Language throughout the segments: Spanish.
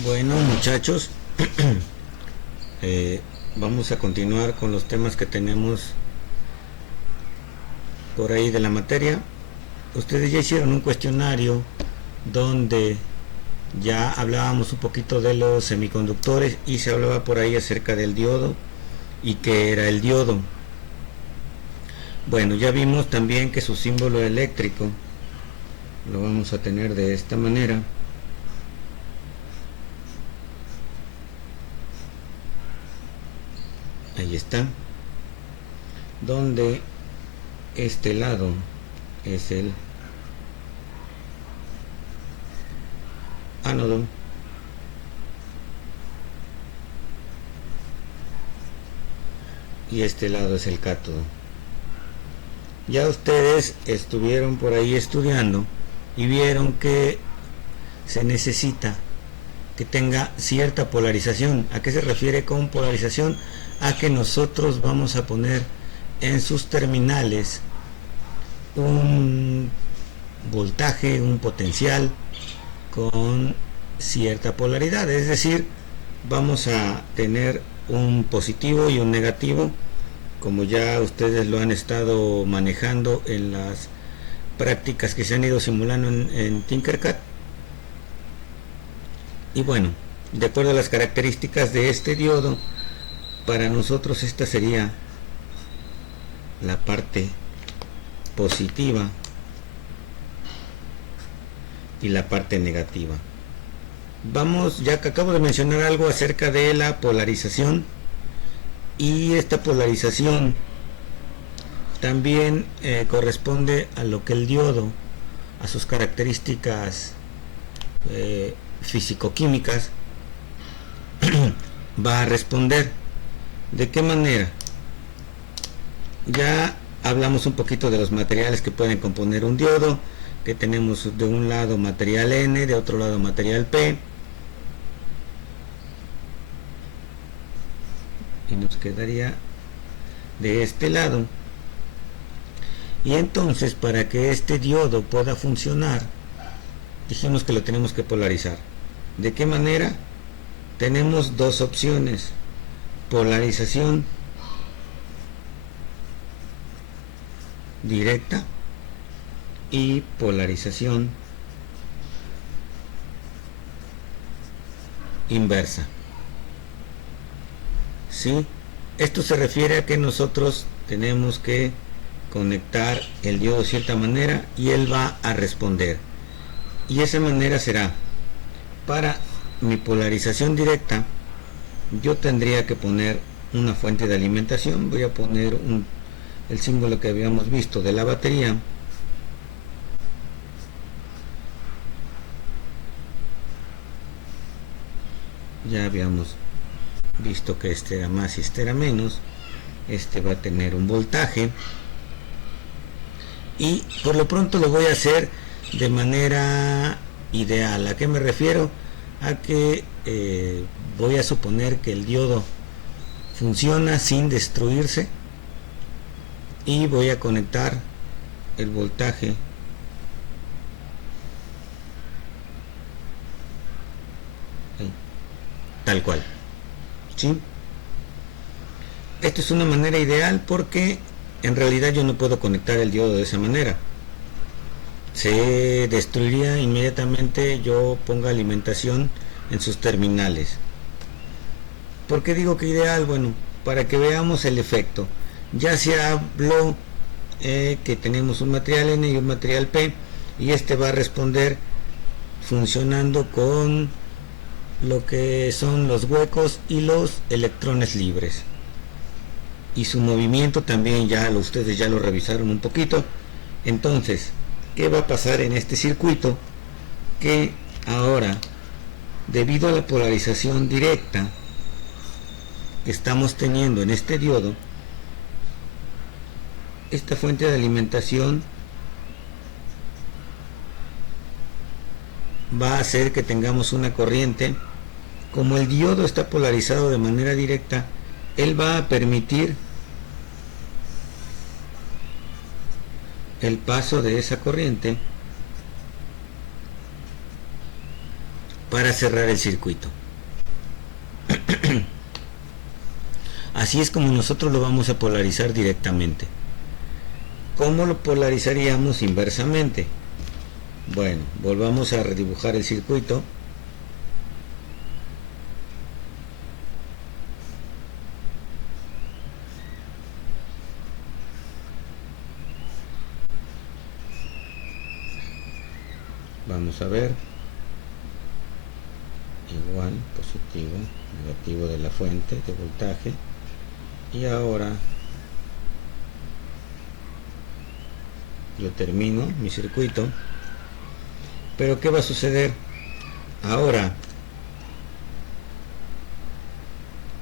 Bueno, muchachos, vamos a continuar con los temas que tenemos por ahí de la materia. Ustedes ya hicieron un cuestionario donde ya hablábamos un poquito de los semiconductores y se hablaba por ahí acerca del diodo y qué era el diodo. Bueno, ya vimos también que su símbolo eléctrico lo vamos a tener de esta manera. Ahí está, donde este lado es el ánodo y este lado es el cátodo. Ya ustedes estuvieron por ahí estudiando y vieron que se necesita que tenga cierta polarización. ¿A qué se refiere con polarización? A que nosotros vamos a poner en sus terminales un voltaje, un potencial con cierta polaridad, es decir, vamos a tener un positivo y un negativo, como ya ustedes lo han estado manejando en las prácticas que se han ido simulando en Tinkercad. Y bueno, de acuerdo a las características de este diodo, para nosotros esta sería la parte positiva y la parte negativa. Vamos, ya que acabo de mencionar algo acerca de la polarización, y esta polarización también corresponde a lo que el diodo, a sus características físico-químicas, va a responder. ¿De qué manera? Ya hablamos un poquito de los materiales que pueden componer un diodo, que tenemos de un lado material N, de otro lado material P, y nos quedaría de este lado. Y entonces, para que este diodo pueda funcionar, dijimos que lo tenemos que polarizar. ¿De qué manera? Tenemos dos opciones: polarización directa y polarización inversa. ¿Sí? Esto se refiere a que nosotros tenemos que conectar el diodo de cierta manera y él va a responder. Y esa manera será: para mi polarización directa, yo tendría que poner una fuente de alimentación. Voy a poner el símbolo que habíamos visto de la batería. Ya habíamos visto que este era más y este era menos. Este va a tener un voltaje, y por lo pronto lo voy a hacer de manera ideal. ¿A qué me refiero? A que voy a suponer que el diodo funciona sin destruirse, y voy a conectar el voltaje tal cual. ¿Sí? Esto es una manera ideal porque en realidad yo no puedo conectar el diodo de esa manera. Se destruiría inmediatamente yo ponga alimentación en sus terminales. ¿Por qué digo que ideal? Bueno, para que veamos el efecto. Ya se habló que tenemos un material N y un material P, y este va a responder funcionando con lo que son los huecos y los electrones libres. Y su movimiento también ustedes ya lo revisaron un poquito. Entonces, ¿qué va a pasar en este circuito? Que ahora, debido a la polarización directa que estamos teniendo en este diodo, esta fuente de alimentación va a hacer que tengamos una corriente. Como el diodo está polarizado de manera directa, él va a permitir el paso de esa corriente para cerrar el circuito. Así es como nosotros lo vamos a polarizar directamente. ¿Cómo lo polarizaríamos inversamente? Bueno, volvamos a redibujar el circuito. Vamos a ver. Igual, positivo, negativo de la fuente de voltaje. Y ahora yo termino mi circuito. Pero ¿qué va a suceder? Ahora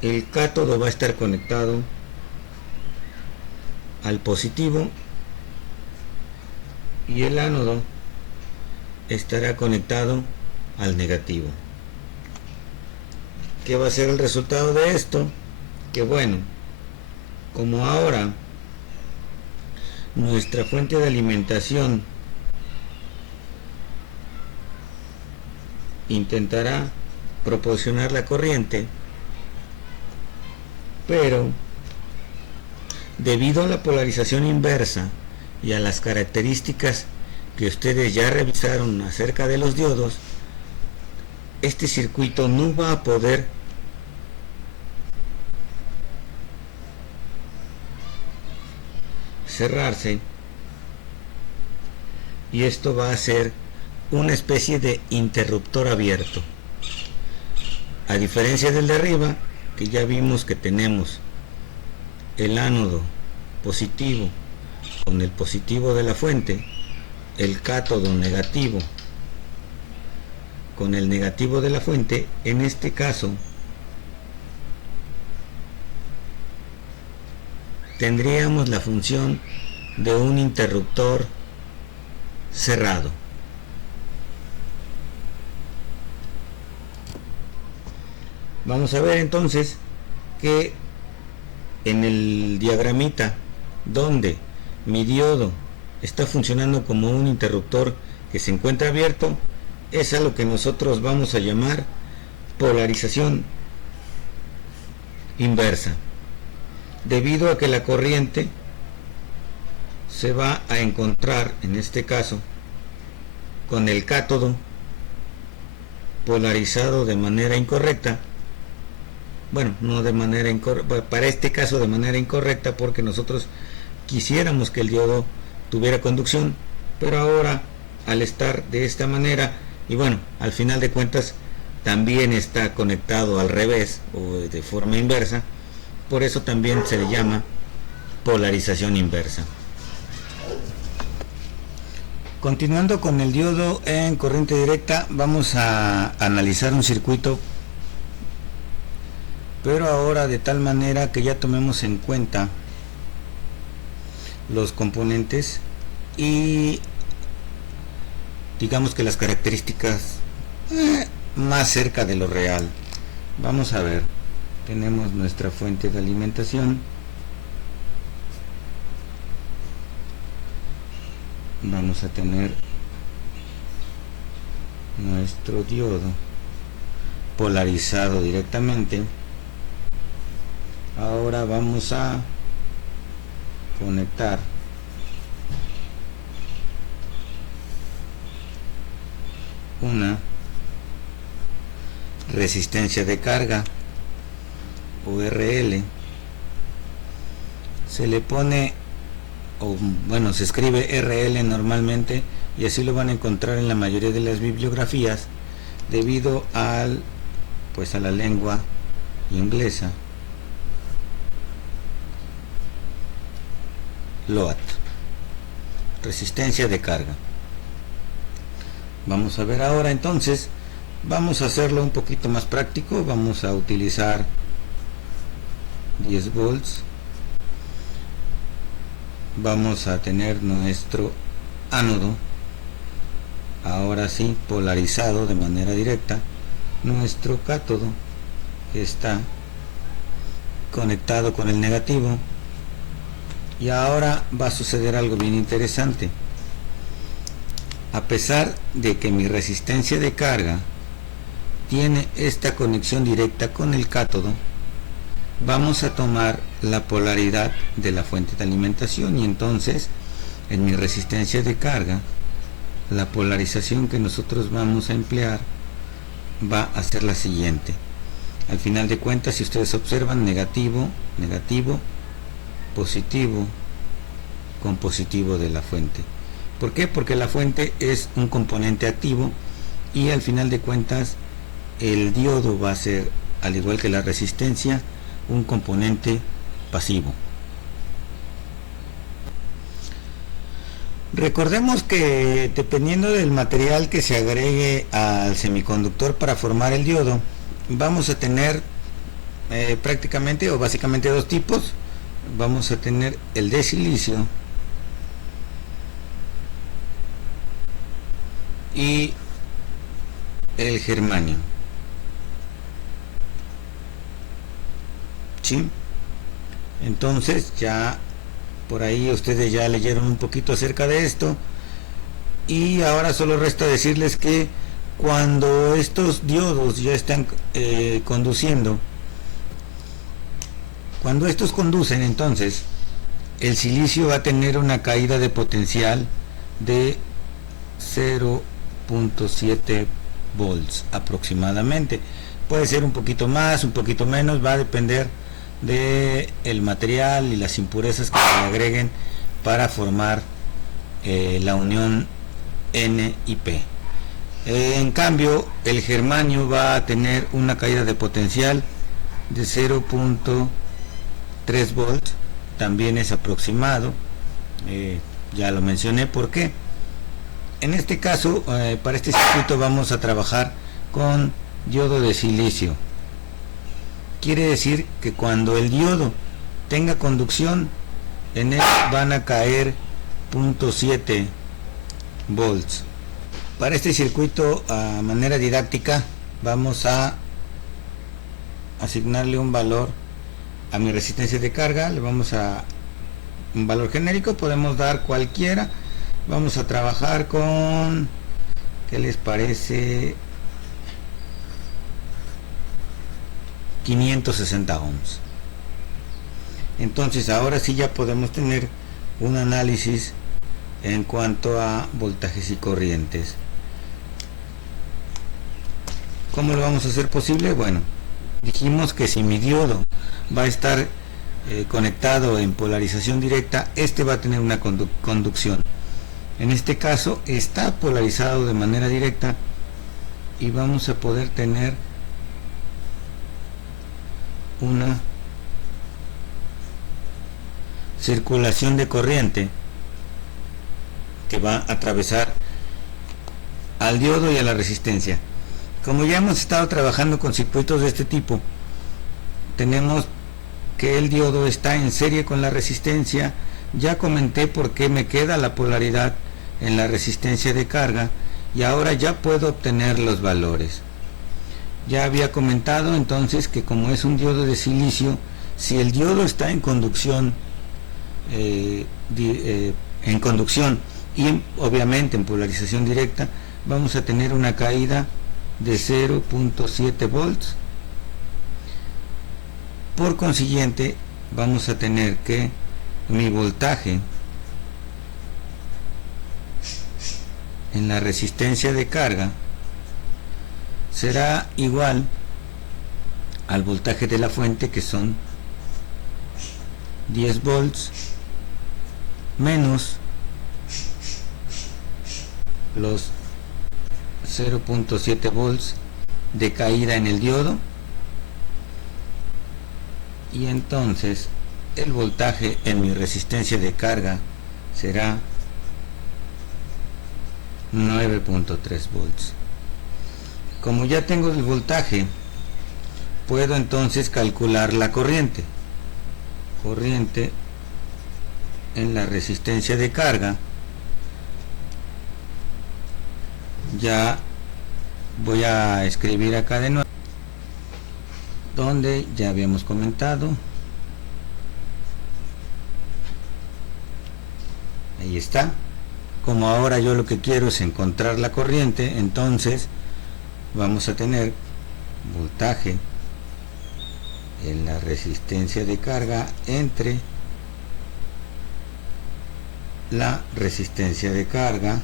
el cátodo va a estar conectado al positivo y el ánodo estará conectado al negativo. ¿Qué va a ser el resultado de esto? Que bueno, como ahora nuestra fuente de alimentación intentará proporcionar la corriente, pero debido a la polarización inversa y a las características que ustedes ya revisaron acerca de los diodos, este circuito no va a poder cerrarse, y esto va a ser una especie de interruptor abierto, a diferencia del de arriba, que ya vimos que tenemos el ánodo positivo con el positivo de la fuente, el cátodo negativo con el negativo de la fuente. En este caso tendríamos la función de un interruptor cerrado. Vamos a ver entonces que en el diagramita donde mi diodo está funcionando como un interruptor que se encuentra abierto, es a lo que nosotros vamos a llamar polarización inversa, debido a que la corriente se va a encontrar en este caso con el cátodo polarizado de manera incorrecta. Bueno, no de manera incorrecta, para este caso de manera incorrecta, porque nosotros quisiéramos que el diodo tuviera conducción, pero ahora al estar de esta manera, y bueno, al final de cuentas también está conectado al revés o de forma inversa, por eso también se le llama polarización inversa. Continuando con el diodo en corriente directa, vamos a analizar un circuito, pero ahora de tal manera que ya tomemos en cuenta los componentes y digamos que las características más cerca de lo real. Vamos a ver, tenemos nuestra fuente de alimentación, vamos a tener nuestro diodo polarizado directamente. Ahora vamos a conectar una resistencia de carga o RL. Se le pone, o bueno, se escribe RL normalmente, y así lo van a encontrar en la mayoría de las bibliografías, debido al pues a la lengua inglesa. Load, resistencia de carga. Vamos a ver ahora entonces, vamos a hacerlo un poquito más práctico. Vamos a utilizar 10 volts. Vamos a tener nuestro ánodo, ahora sí polarizado de manera directa, nuestro cátodo que está conectado con el negativo. Y ahora va a suceder algo bien interesante. A pesar de que mi resistencia de carga tiene esta conexión directa con el cátodo, vamos a tomar la polaridad de la fuente de alimentación, y entonces en mi resistencia de carga la polarización que nosotros vamos a emplear va a ser la siguiente. Al final de cuentas, si ustedes observan, negativo, negativo, positivo con positivo de la fuente. ¿Por qué? Porque la fuente es un componente activo, y al final de cuentas el diodo va a ser, al igual que la resistencia, un componente pasivo. Recordemos que dependiendo del material que se agregue al semiconductor para formar el diodo, vamos a tener prácticamente o básicamente dos tipos. Vamos a tener el de silicio y el germanio. ¿Sí? Entonces ya por ahí ustedes ya leyeron un poquito acerca de esto, y ahora solo resta decirles que cuando estos diodos ya están conduciendo, cuando estos conducen, entonces el silicio va a tener una caída de potencial de 0.7 volts aproximadamente. Puede ser un poquito más, un poquito menos, va a depender de el material y las impurezas que se le agreguen para formar la unión N y P. En cambio, el germanio va a tener una caída de potencial de 0.3 volts, también es aproximado, ya lo mencioné. ¿Por qué? En este caso, para este circuito vamos a trabajar con diodo de silicio. Quiere decir que cuando el diodo tenga conducción, en él van a caer 0.7 volts. Para este circuito, a manera didáctica, vamos a asignarle un valor a mi resistencia de carga. Le vamos a un valor genérico, podemos dar cualquiera. Vamos a trabajar con, ¿qué les parece? 560 ohms. Entonces ahora sí ya podemos tener un análisis en cuanto a voltajes y corrientes. ¿Cómo lo vamos a hacer posible? Bueno, dijimos que si mi diodo va a estar conectado en polarización directa, este va a tener una conducción. En este caso está polarizado de manera directa, y vamos a poder tener una circulación de corriente que va a atravesar al diodo y a la resistencia. Como ya hemos estado trabajando con circuitos de este tipo, tenemos que el diodo está en serie con la resistencia. Ya comenté por qué me queda la polaridad en la resistencia de carga, y ahora ya puedo obtener los valores. Ya había comentado entonces que como es un diodo de silicio, si el diodo está en conducción, y obviamente en polarización directa, vamos a tener una caída de 0.7 volts. Por consiguiente, vamos a tener que mi voltaje en la resistencia de carga será igual al voltaje de la fuente, que son 10 volts, menos los 0.7 volts de caída en el diodo, y entonces el voltaje en mi resistencia de carga será 9.3 volts. Como ya tengo el voltaje, puedo entonces calcular la corriente en la resistencia de carga. Ya voy a escribir acá de nuevo, donde ya habíamos comentado. Ahí está. Como ahora yo lo que quiero es encontrar la corriente, entonces vamos a tener voltaje en la resistencia de carga entre la resistencia de carga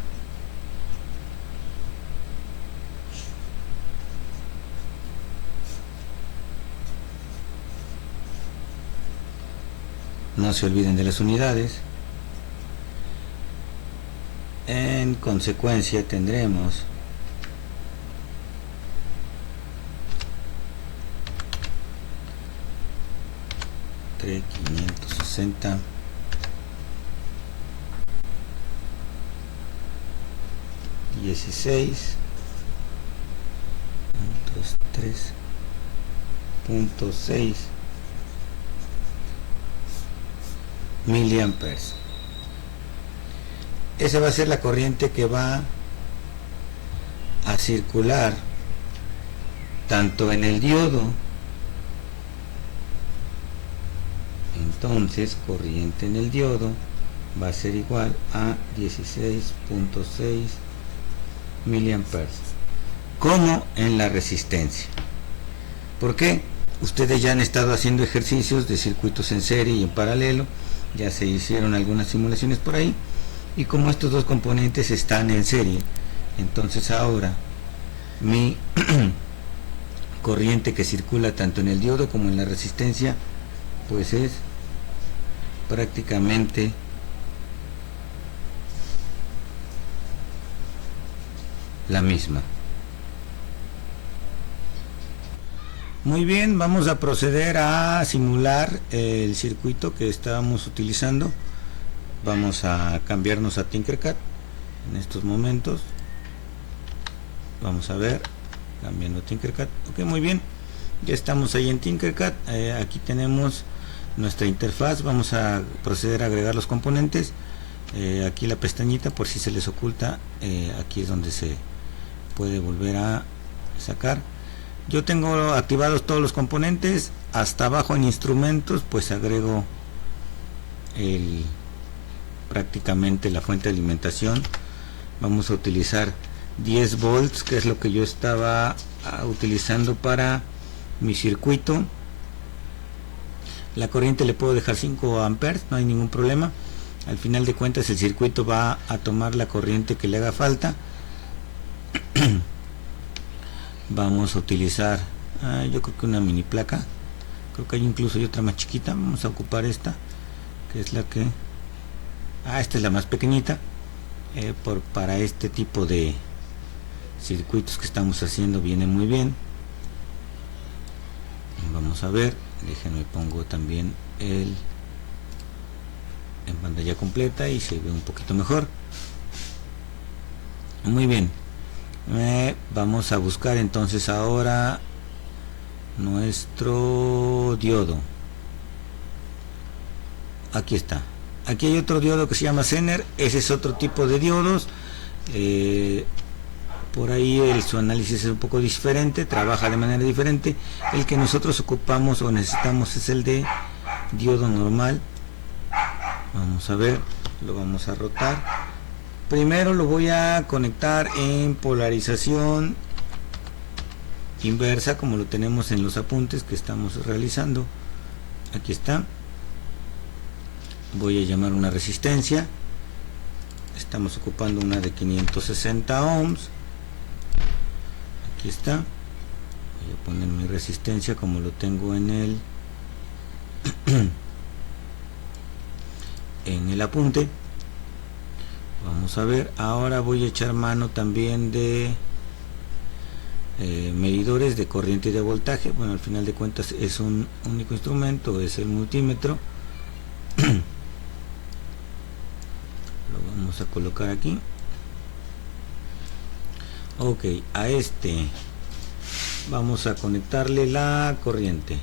no se olviden de las unidades. En consecuencia tendremos entre 560 16.3.6 miliamperes. Esa va a ser la corriente que va a circular tanto en el diodo. Entonces, corriente en el diodo va a ser igual a 16.6 miliamperes, como en la resistencia. ¿Por qué? Ustedes ya han estado haciendo ejercicios de circuitos en serie y en paralelo, ya se hicieron algunas simulaciones por ahí, y como estos dos componentes están en serie, entonces ahora mi corriente que circula tanto en el diodo como en la resistencia pues es prácticamente la misma. Muy bien, vamos a proceder a simular el circuito que estábamos utilizando. Vamos a cambiarnos a Tinkercad en estos momentos. Vamos a ver, cambiando a Tinkercad. Ok, muy bien, ya estamos ahí en Tinkercad. Aquí tenemos nuestra interfaz. Vamos a proceder a agregar los componentes. Aquí la pestañita, por si se les oculta, aquí es donde se puede volver a sacar. Yo tengo activados todos los componentes. Hasta abajo en instrumentos pues agrego prácticamente la fuente de alimentación. Vamos a utilizar 10 volts, que es lo que yo estaba utilizando para mi circuito. La corriente le puedo dejar 5 amperes, no hay ningún problema. Al final de cuentas el circuito va a tomar la corriente que le haga falta. Vamos a utilizar yo creo que una mini placa, creo que hay incluso otra más chiquita. Vamos a ocupar esta, que es la que esta es la más pequeñita, para este tipo de circuitos que estamos haciendo viene muy bien. Vamos a ver, déjenme pongo también en pantalla completa y se ve un poquito mejor. Muy bien, vamos a buscar entonces ahora nuestro diodo. Aquí está. Aquí hay otro diodo que se llama Zener. Ese es otro tipo de diodos. Por ahí su análisis es un poco diferente, trabaja de manera diferente. El que nosotros ocupamos o necesitamos es el de diodo normal. Vamos a ver, lo vamos a rotar. Primero lo voy a conectar en polarización inversa, como lo tenemos en los apuntes que estamos realizando. Aquí está. Voy a llamar una resistencia. Estamos ocupando una de 560 ohms. Aquí está. Voy a poner mi resistencia como lo tengo en el apunte. Vamos a ver, ahora voy a echar mano también de medidores de corriente y de voltaje. Bueno, al final de cuentas es un único instrumento, es el multímetro. Lo vamos a colocar aquí. Ok, a este vamos a conectarle la corriente.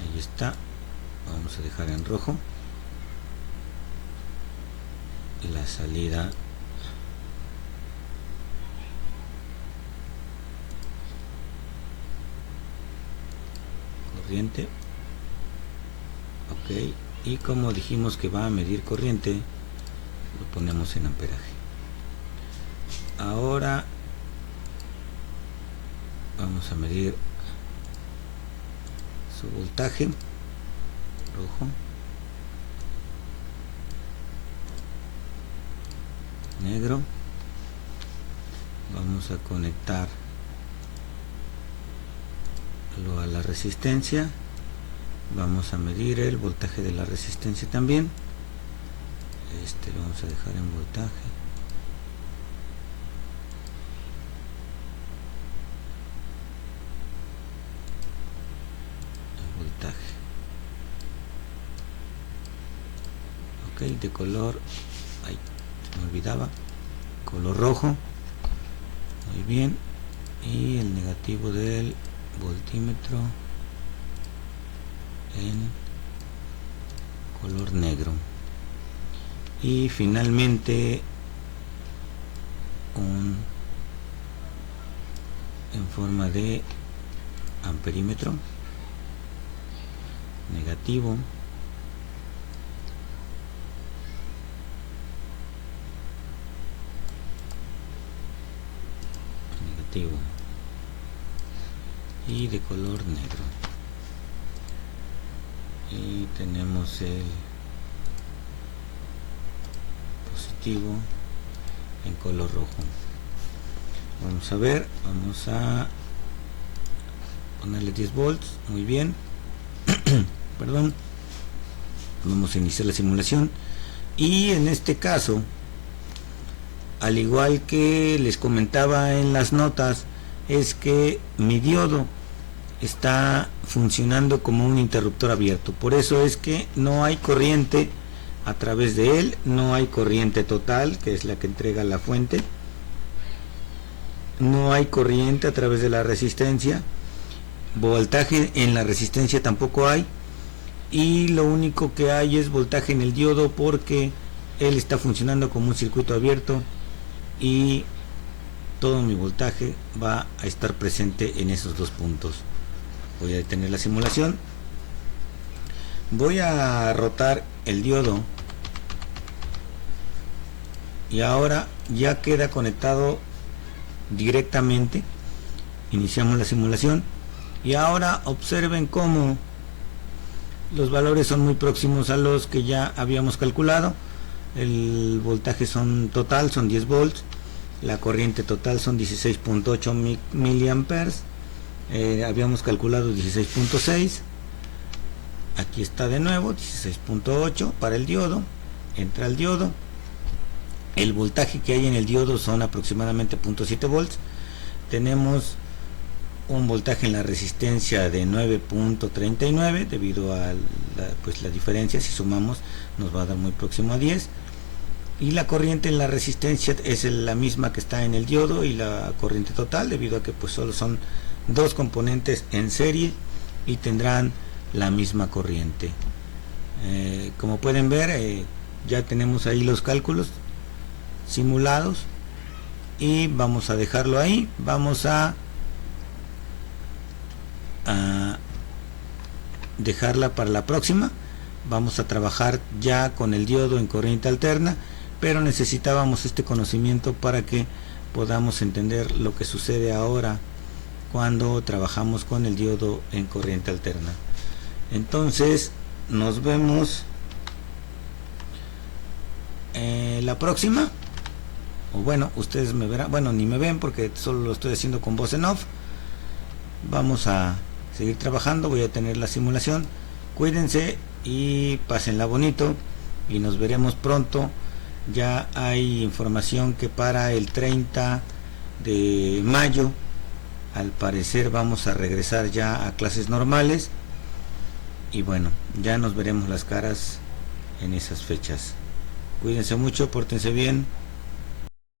Ahí está. Vamos a dejar en rojo la salida corriente. Ok, y como dijimos que va a medir corriente, lo ponemos en amperaje. Ahora vamos a medir su voltaje rojo, negro. Vamos a conectarlo a la resistencia. Vamos a medir el voltaje de la resistencia también. Este lo vamos a dejar en voltaje. El voltaje. Ok, de color, ay, se me olvidaba, color rojo. Muy bien. Y el negativo del voltímetro en color negro. Y finalmente en forma de amperímetro negativo, y de color negro. Y tenemos el positivo en color rojo. Vamos a ver, vamos a ponerle 10 volts. Muy bien. Perdón. Vamos a iniciar la simulación. Y en este caso, al igual que les comentaba en las notas, es que mi diodo está funcionando como un interruptor abierto. Por eso es que no hay corriente a través de él, no hay corriente total, que es la que entrega la fuente, no hay corriente a través de la resistencia, voltaje en la resistencia tampoco hay, y lo único que hay es voltaje en el diodo, porque él está funcionando como un circuito abierto y todo mi voltaje va a estar presente en esos dos puntos. Voy a detener la simulación, voy a rotar el diodo y ahora ya queda conectado directamente. Iniciamos la simulación y ahora observen cómo los valores son muy próximos a los que ya habíamos calculado. El voltaje total son 10 volts, la corriente total son 16.8 miliamperes. Habíamos calculado 16.6, aquí está de nuevo 16.8 para el diodo. Entra el diodo, el voltaje que hay en el diodo son aproximadamente 0.7 volts. Tenemos un voltaje en la resistencia de 9.39 debido a la diferencia. Si sumamos nos va a dar muy próximo a 10, y la corriente en la resistencia es la misma que está en el diodo, y la corriente total, debido a que pues solo son dos componentes en serie y tendrán la misma corriente. Como pueden ver, ya tenemos ahí los cálculos simulados y vamos a dejarlo ahí. Vamos a dejarla para la próxima. Vamos a trabajar ya con el diodo en corriente alterna, pero necesitábamos este conocimiento para que podamos entender lo que sucede ahora cuando trabajamos con el diodo en corriente alterna. Entonces nos vemos la próxima, o bueno, ustedes me verán, bueno, ni me ven porque solo lo estoy haciendo con voz en off. Vamos a seguir trabajando, voy a tener la simulación. Cuídense y pásenla bonito y nos veremos pronto. Ya hay información que para el 30 de mayo al parecer vamos a regresar ya a clases normales, y bueno, ya nos veremos las caras en esas fechas. Cuídense mucho, pórtense bien.